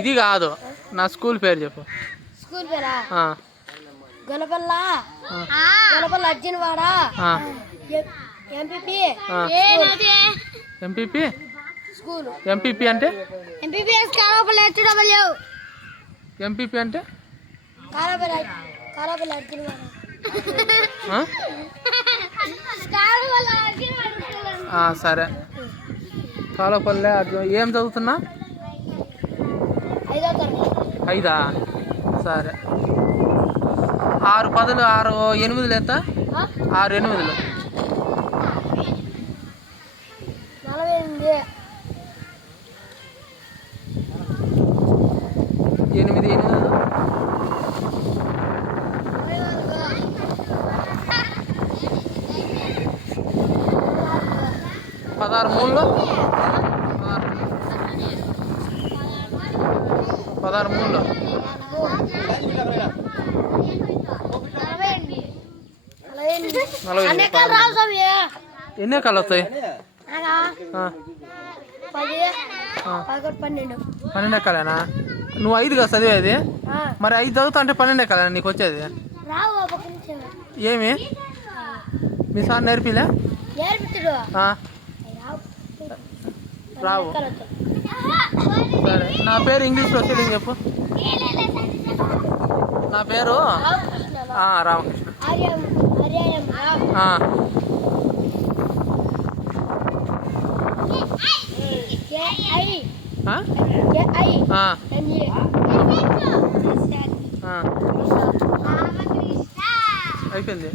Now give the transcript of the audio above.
ఇది కాదు, నా స్కూల్ పేరు చెప్పు. స్కూల్ పేరా? Golapalla Arjunavada MPP. MPP school. MPP అంటే? MPPS Karapalli HW. ఎంపీపీ అంటే కారాపల్లి అర్జునవాడ. సరే, కాలపల్లె అర్జున్. ఏం చదువుతున్నా? 5వ తరగతి. 5ఆ? సరే. 6 10 6 8 ఎంత? 6 8 48. 8 8 16 3లో 16 3లో 40. ఎన్ని ఎకరాలు వస్తాయి? 12 ఎకరాలేనా? నువ్వు 5 కదా చదివేది, మరి 5 చదువుతా అంటే 12 ఎకరాలేనా నీకు వచ్చేది? ఏమి మీ సార్ నేర్పిలే? రావు. సరే, నా పేరు ఇంగ్లీష్లో స్పెల్లింగ్ చెప్పు. నా పేరు రామకృష్ణ. అయిపోయింది.